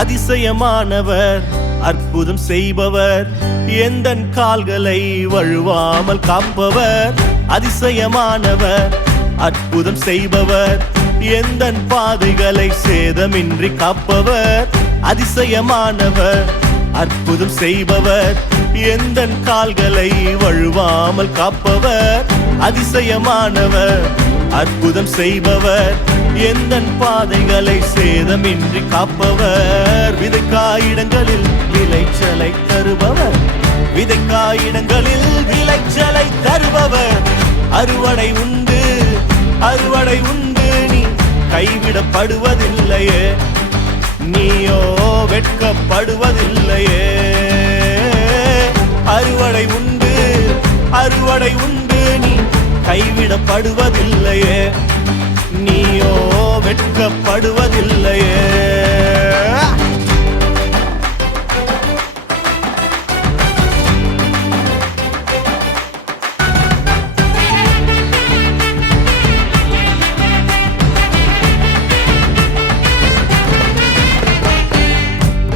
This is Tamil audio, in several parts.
அதிசயமானவர் அற்புதம் செய்பவர் எந்தன் கால்களை வழுவாமல் காப்பவர் அதிசயமானவர் அற்புதம் செய்பவர் எந்தன் பாதைகளை சேதமின்றி காப்பவர் அதிசயமானவர் அற்புதம் செய்பவர் எந்தன் கால்களை வழுவாமல் காப்பவர் அதிசயமானவர் அற்புதம் செய்பவர் எந்தன் பாதைகளை சேதமின்றி காப்பவர் விதைக்காயிடங்களில் விளைச்சலை தருபவர் விதைக்காயிடங்களில் விளைச்சலை தருபவர் அறுவடை உண்டு அறுவடை உண்டு நீ கைவிடப்படுவதில்லையே நீயோ வெட்கப்படுவதில்லையே அறுவடை உண்டு அறுவடை உண்டு நீ கைவிடப்படுவதில்லையே நீயோ வெட்கப்படுவதில்லையே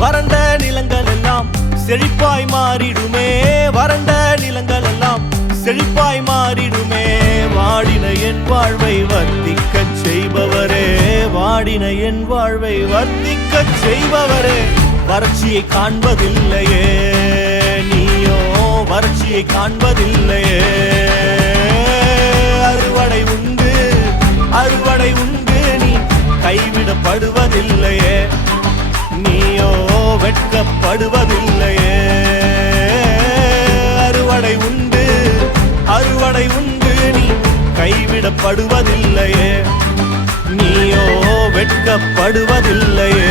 வறண்ட நிலங்கள் எல்லாம் செழிப்பாய் மாறிடுமே வறண்ட நிலங்கள் எல்லாம் செழிப்பாய் மாறிடுமே வாடின என் வாழ்வை வர்த்திக்கச் செய்பவரே வாடின என் வாழ்வை வர்த்திக்கச் செய்பவரே வறட்சியை காண்பதில்லையே நீயோ வறட்சியை காண்பதில்லையே அறுவடை உண்டு அறுவடை உண்டு நீ கைவிடப்படுவதில்லையே நீயோ வெட்கப்படுவதில்லையே அறுவடை உண்டு அறுவடை உண்டு நீ கைவிடப்படுவதில்லையே நீயோ வெட்கப்படுவதில்லையே